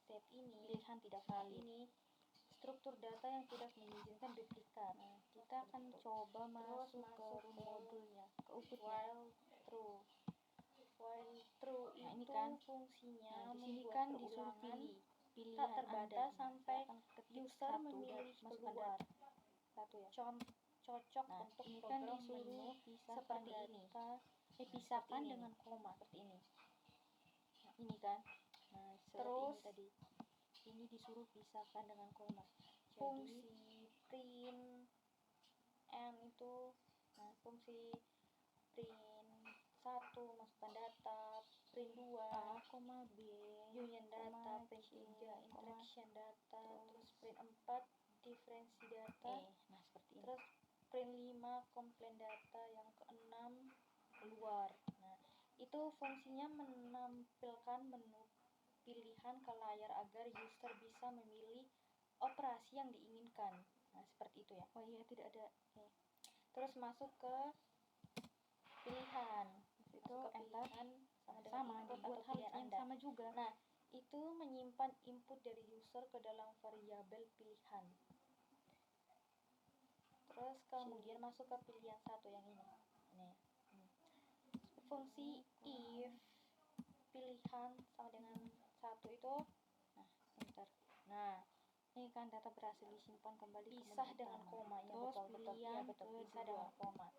set ini, pilihan tidak valid. Ini struktur data yang tidak mengizinkan duplikat. Nah, kita akan coba masuk ke modulnya, ke outputnya. While true. Nah, ini kan fungsinya di sini kan disuruh pilihan tak terbatas sampai user memilih keluar satu ya. Cocok nah, untuk ini kan disuruh seperti ini. Pisahkan dengan koma seperti ini. Nah, ini kan. Nah, terus ini tadi. Ini disuruh pisahkan dengan koma. Fungsi print n itu, nah fungsi print 1 masukkan data, print 2 A, B, union data, print 3 interaction data, terus print 4 diferensi data, nah seperti ini. Terus print 5 komplain data, yang ke-6 keluar. Nah, itu fungsinya menampilkan menu pilihan ke layar agar user bisa memilih operasi yang diinginkan. Nah, seperti itu ya. Oh iya, tidak ada. Terus masuk ke pilihan. Itu enter sama dibuat hal yang sama juga. Nah, itu menyimpan input dari user ke dalam variabel pilihan. Terus kemudian masuk ke pilihan 1 yang ini. Fungsi if pilihan sama dengan 1 itu, nah, enter. Nah, ini kan data berhasil disimpan kembali pisah dengan koma. Terus pilihan pisah dengan koma.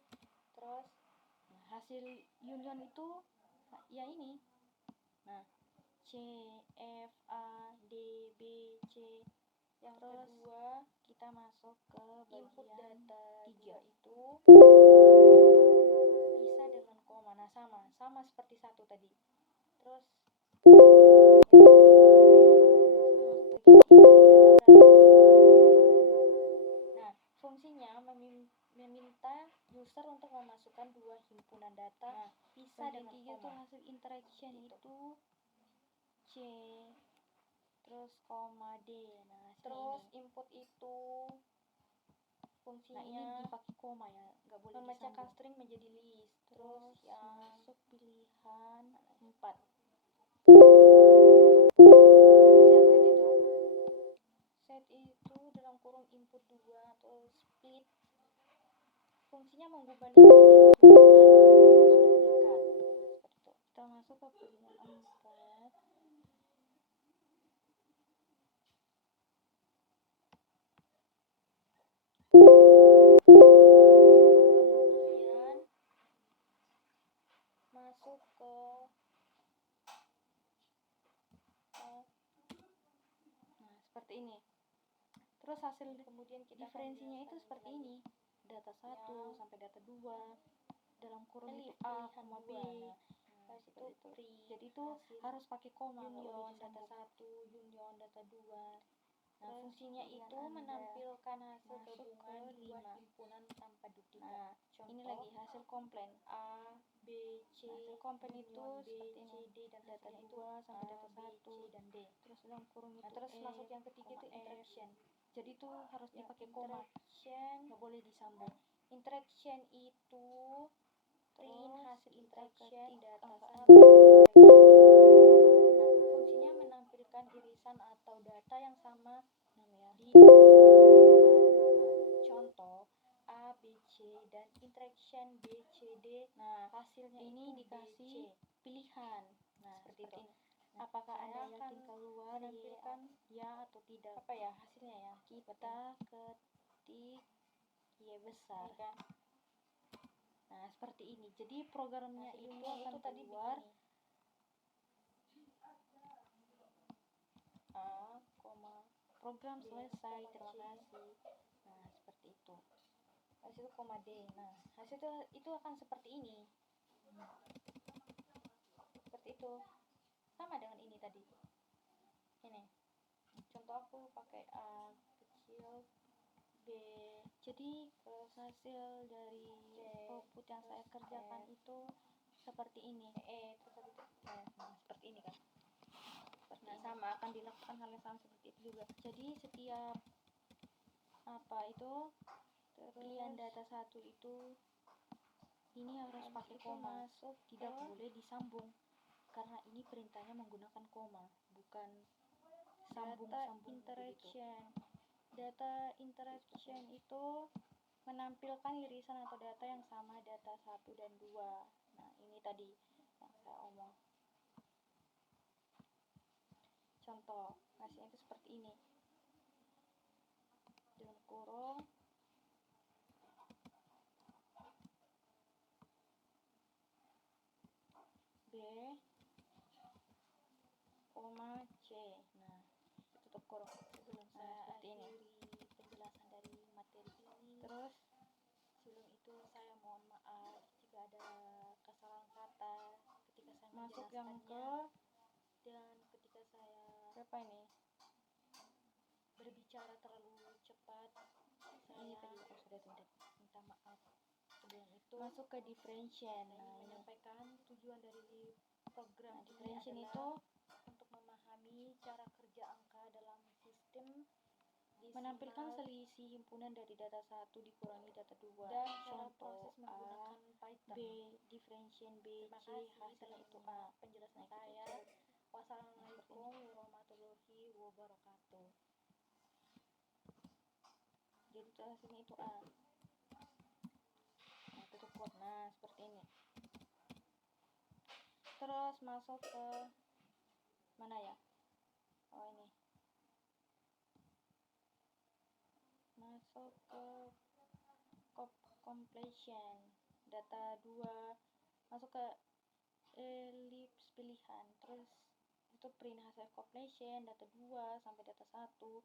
Terus nah, hasil union itu ya ini. Nah, C, F, A, D, B, C. Yang kedua kita masuk ke input data 3 itu pisah dengan koma. Nah, sama seperti 1 tadi. Terus fungsinya meminta user untuk memasukkan dua himpunan data pisah dengan koma. Itu hasil interaction itu C terus koma D. Nah, terus ini. Input itu fungsinya ini dipakai koma ya, nggak boleh memecahkan string menjadi list. Terus yang masuk pilihan 4. Set itu dalam kurung input 2 atau split fungsinya mengubah list menjadi himpunan menghapus duplikat. Nah, seperti itu. Kita masuk ke pilihan 4. Kemudian masuk ke nah, seperti ini. Terus hasil kemudian kita diferensinya itu seperti ini. Data 1 sampai data 2. dalam kurung itu Elif A, pilihan B. dua. Nah, itu print. Jadi itu hasil harus pakai koma, nggak boleh union data disambung. 1, union data 2. Nah, Terus fungsinya pilihan itu Anda menampilkan hasil masuk gabungan ke dua 5. himpunan tanpa duplikat. Nah, Contoh, ini lagi hasil komplain. A, B, C, Nah, hasil komplain itu union B, seperti C, ini. D, dan Datanya hasil itu 2 sampai data A, B, 1. C, dan D. Terus dalam kurung itu Nah, terus F, masuk yang ketiga itu F. interaction. Jadi itu harus Ya, dipakai koma, interaction, nggak boleh disambung. interaction itu print Terus hasil kita interaction ketik data angka 1, 6. interaction data 2. Nah, fungsinya menampilkan irisan atau data yang sama 6 ya. di data 1 dan data 2. Contoh A, B, C dan interaction B, C, D. Nah, Hasilnya ini itu dikasih B, C. pilihan. Nah, Seperti seperti itu. ini. Nah, Apakah saya Anda akan yakin keluar menampilkan ya atau tidak? apa ya hasilnya ya? Kita ketik Y besar. Ini kan. Nah, seperti ini. Jadi programnya Hasil itu union akan itu tadi keluar begini. A, program B, selesai. C. Terima kasih. Nah, seperti itu. hasil koma D. Nah, hasil itu akan seperti ini. Seperti itu. Sama dengan ini tadi. Ini. Contoh aku pakai A kecil, B. Jadi hasil dari output yang saya kerjakan itu seperti ini. Terus habis itu nah, seperti ini kan. Seperti Nah, ini. sama akan dilakukan hal yang sama seperti itu juga. Jadi setiap pilihan data 1 itu ini harus pakai koma, masuk tidak boleh disambung karena ini perintahnya menggunakan koma, bukan sambung-sambung begitu. Data interaction itu menampilkan irisan atau data yang sama data 1 dan 2. Nah, ini tadi yang saya omong. Contoh, hasilnya itu seperti ini. Dalam kurung B, C. Nah, tutup kurung. Sebelum Nah, saya seperti ini. akhiri penjelasan dari materi ini, Terus sebelum itu saya mohon maaf jika ada kesalahan kata ketika saya masuk yang menjelaskannya ke dan ketika saya berapa ini? berbicara terlalu cepat. Ini Saya tadi sudah tuntas. minta maaf. Sebelum itu Masuk ke differentiation. saya ingin menyampaikan tujuan dari program ini differentiation adalah itu untuk memahami cara kerja angka dalam sistem menampilkan desimal selisih himpunan dari data 1 dikurangi data 2. dan cara Contoh proses menggunakan Python. B, differentiation B, Terima C, kasih hasilnya telah itu A. menyimak penjelasan Nah, saya. gitu. Wassalamualaikum warahmatullahi wabarakatuh. Jadi hasilnya itu A. Nah, tutup quote. Nah, seperti ini. Terus masuk ke mana ya? Oh, ini. Masuk ke completion. Data 2. Masuk ke ellipse pilihan. Terus itu print hasil completion data 2 sampai data 1.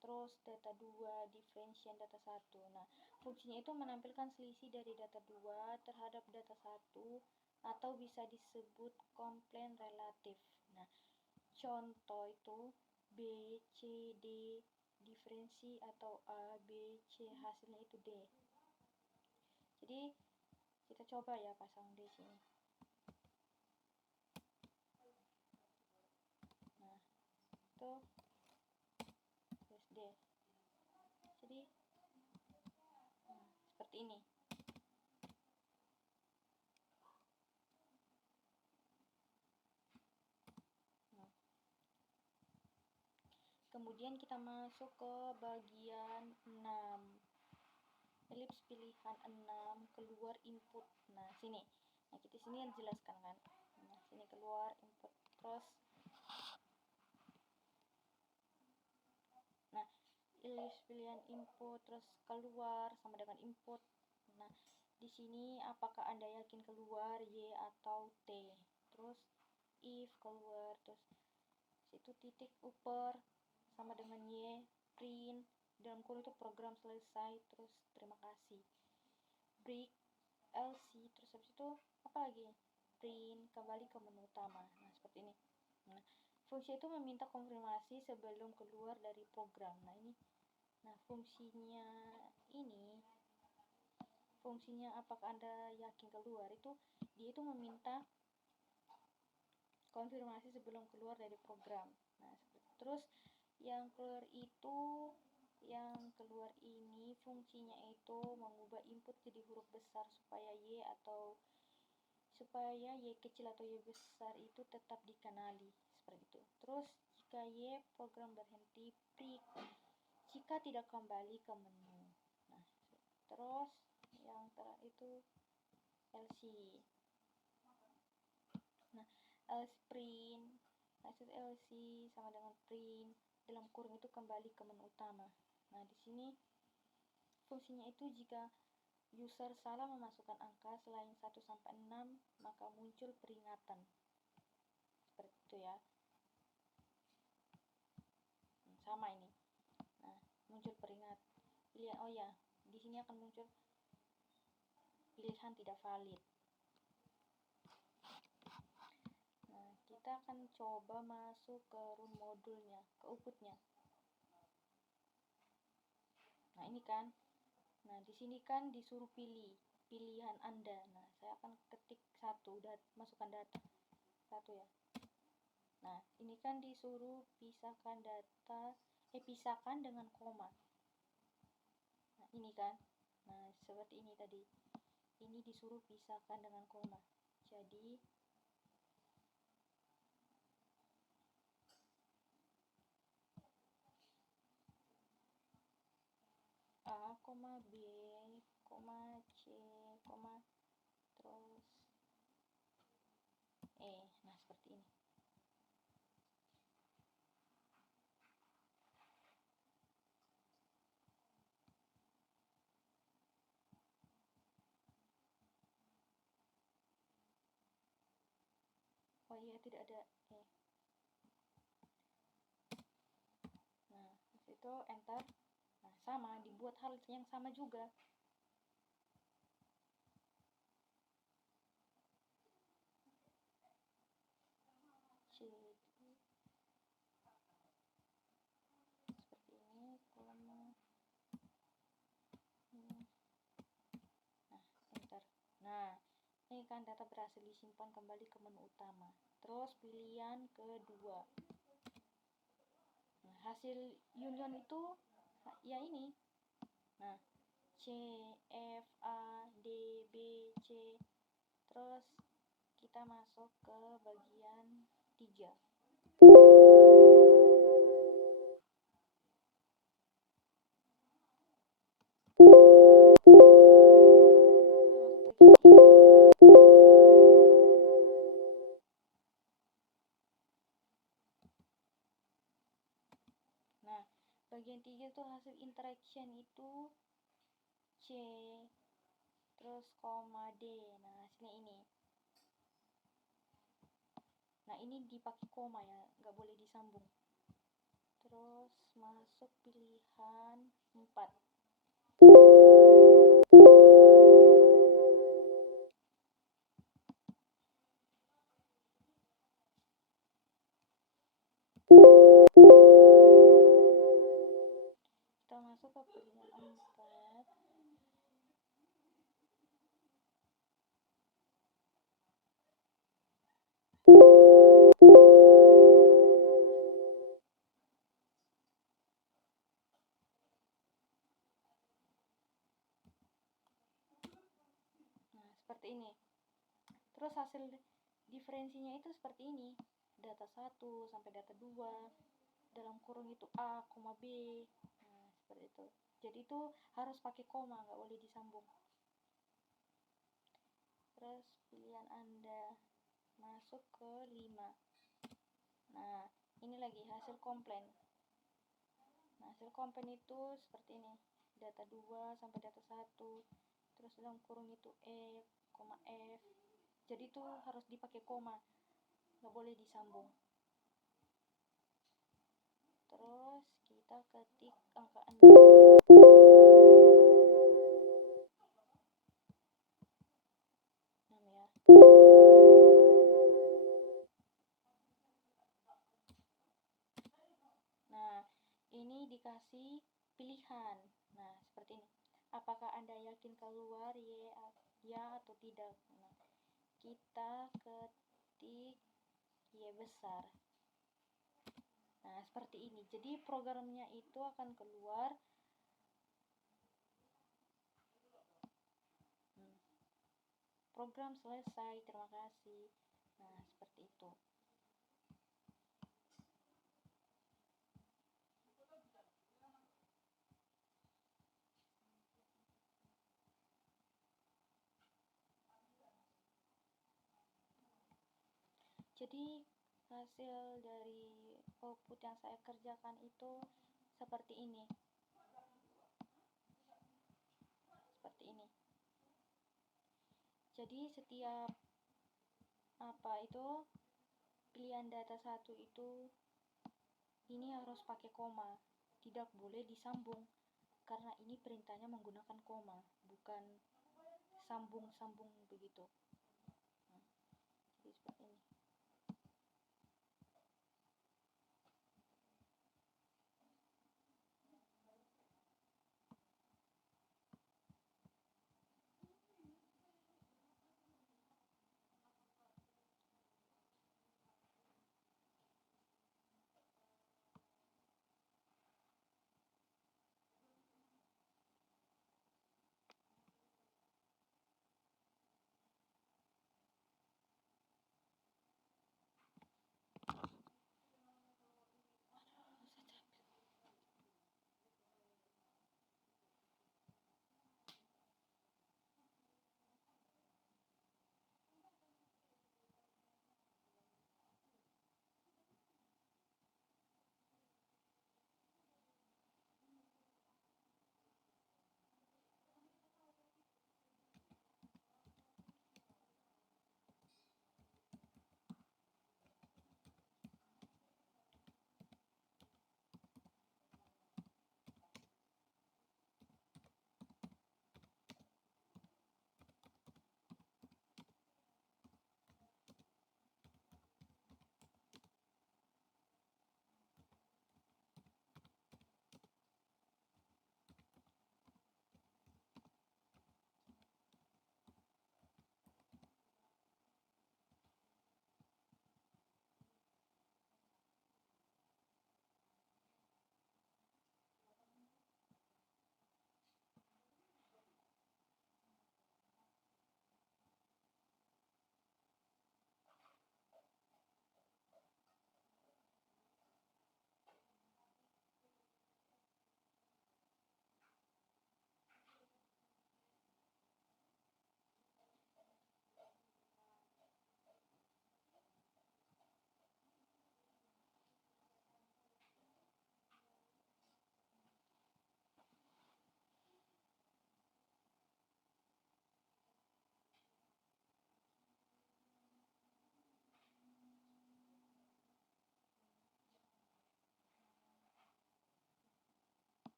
Terus data 2 differentiation data 1. Nah, fungsinya itu menampilkan selisih dari data 2 terhadap data 1 atau bisa disebut komplain relatif. Nah, contoh itu B, C, D, diferensi atau A, B, C, hasilnya itu D. Jadi, kita coba ya pasang D sini. Nah, itu terus D. Jadi, seperti ini. Kemudian kita masuk ke bagian 6. Elips pilihan 6, keluar input. Nah, sini. Nah, kita sini yang jelaskan kan. Nah, sini keluar input. Terus nah, elips pilihan input terus keluar sama dengan input. Nah, di sini apakah Anda yakin keluar Y atau T? Terus if keluar, terus situ titik upper sama dengan Y, print dalam kurung itu program selesai, terus terima kasih. Break LC, terus habis itu apa lagi, print, kembali ke menu utama. Nah seperti ini. Nah fungsi itu meminta konfirmasi sebelum keluar dari program. Nah ini, nah fungsinya apakah Anda yakin keluar, itu dia itu meminta konfirmasi sebelum keluar dari program. Nah terus yang keluar ini fungsinya itu mengubah input jadi huruf besar supaya Y kecil atau Y besar itu tetap dikenali, seperti itu. Terus jika Y program berhenti, print jika tidak kembali ke menu. Nah terus yang terakhir itu LC. Nah LC print, maksud LC sama dengan print dalam kurung itu kembali ke menu utama. Nah di sini fungsinya itu jika user salah memasukkan angka selain 1 sampai 6, maka muncul peringatan. Seperti itu ya. Sama ini. Nah, muncul peringatan. Oh ya, di sini akan muncul pilihan tidak valid. Nah, kita akan coba masuk ke run modulnya, ke outputnya. Nah, ini kan. Nah, di sini kan disuruh pilihan Anda. Nah, saya akan ketik 1, masukkan data 1 ya. Nah, ini kan disuruh pisahkan dengan koma. Nah, ini kan. Nah, seperti ini tadi. Ini disuruh pisahkan dengan koma. Jadi A, B, C, terus E. Nah, seperti ini. Oh iya, tidak ada E. Nah, itu enter. Nah, sama, dibuat hal yang sama juga. Jadi seperti ini, koma. Nah, enter. Nah, ini kan data berhasil disimpan kembali ke menu utama. Terus pilihan kedua. Nah, hasil union itu ya ini. Nah, C, F, A, D, B, C. Terus kita masuk ke bagian 3. Nah, bagian 3 itu hasil interaction itu C, terus koma D. Nah, hasilnya ini. Nah, ini dipakai koma ya, nggak boleh disambung. Terus masuk pilihan 4. Kita masuk ke pilihan 4. Nah, seperti ini. Terus hasil diferensinya itu seperti ini. Data 1 sampai data 2. Dalam kurung itu A, B. Nah, seperti itu. Jadi itu harus pakai koma, nggak boleh disambung. Terus pilihan Anda masuk ke 5. Nah, ini lagi hasil komplain. Nah, hasil komplain itu seperti ini. Data 2 sampai data 1. Terus dalam kurung itu E, F. Jadi itu harus dipakai koma, nggak boleh disambung. Terus kita ketik angka 6. kasih pilihan. Nah, seperti ini. Apakah Anda yakin keluar ya atau tidak? Nah, kita ketik Y besar. Nah, seperti ini. Jadi programnya itu akan keluar. Program selesai, terima kasih. Nah, seperti itu. Jadi hasil dari output yang saya kerjakan itu seperti ini. Seperti ini. Jadi setiap pilihan data satu itu ini harus pakai koma, tidak boleh disambung karena ini perintahnya menggunakan koma, bukan sambung-sambung begitu. Nah, jadi seperti ini.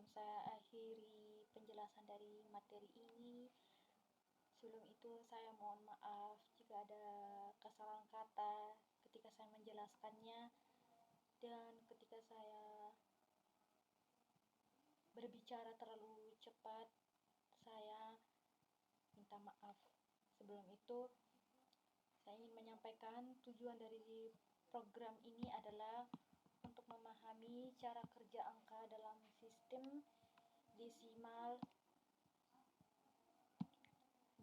sebelum saya akhiri penjelasan dari materi ini, sebelum itu saya mohon maaf jika ada kesalahan kata ketika saya menjelaskannya dan ketika saya berbicara terlalu cepat, saya minta maaf. Sebelum itu, saya ingin menyampaikan tujuan dari program ini adalah untuk memahami cara kerja angka dalam sistem desimal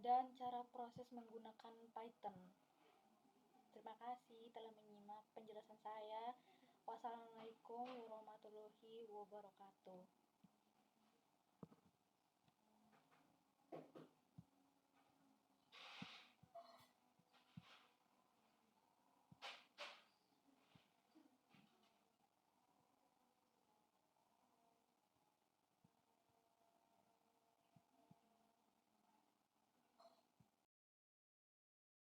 dan cara proses menggunakan Python. Terima kasih telah menyimak penjelasan saya. Wassalamualaikum warahmatullahi wabarakatuh.